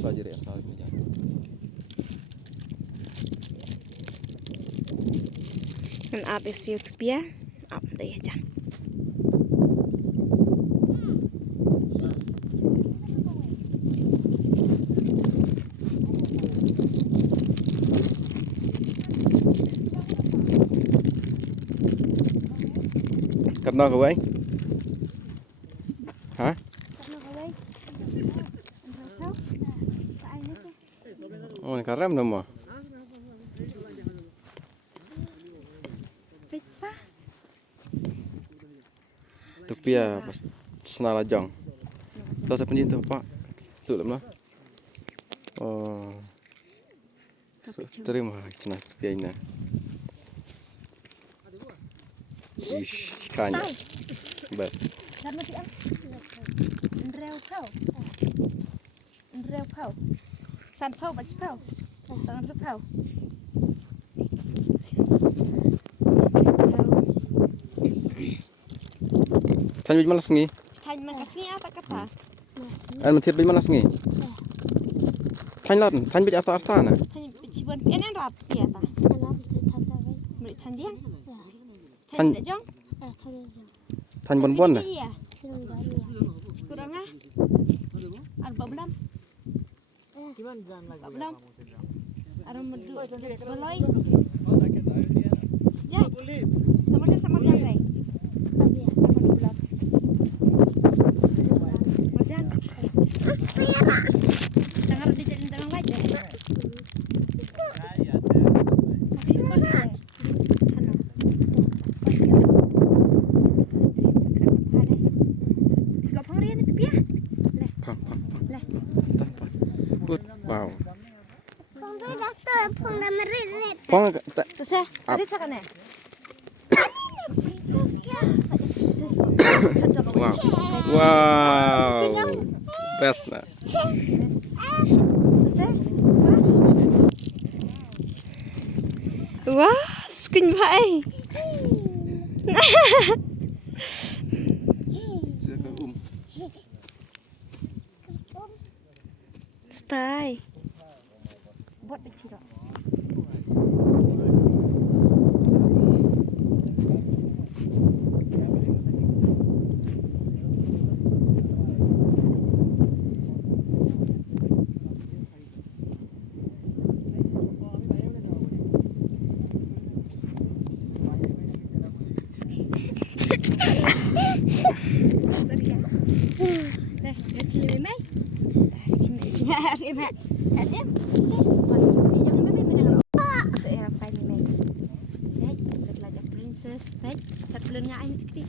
pelajari asal meja. Kan habis YouTube ya. Up deh ya, Jan. Karena kau ấy hả? Oh, ini karam nama. Tupia pas senalajang. Tahu siapa itu Pak? Sudah lah. Oh. Terima kasih nak tupia ini. Ish, kanya. Bas. Rêu phao. San phao bạch phao. Tang rêu phao. Thanh bịch malas ngi. Thanh man kasih apa kata? An man thiệt bịch malas ngi. Thanh lợn, thanh bịch asa asa nè. Thanh cibuan pian rat ya ta. Beli thanh dia. Thanh Thanh jong. thanh bon bon nè. Kurang ah. Arba belam. Belam. Arum medu. Boloi. Sejak. Sama jam lagi. Majan. Dengar di jalan terang lagi. Tapi sekolah. Halo. Kau pengirian itu biar. Leh. Put, wow. Phong đã mất rít. Phong Tu saya. Tadi cakap ni. wow. Wow. Best nè. Wah, skin vậy. Style. Buat di sini. Đây, đây mấy. Em hả? Hả xem? Bây giờ mấy mình đang sẽ phải mấy. Đấy, rất là princess, phải. Thật lên ngại như thế.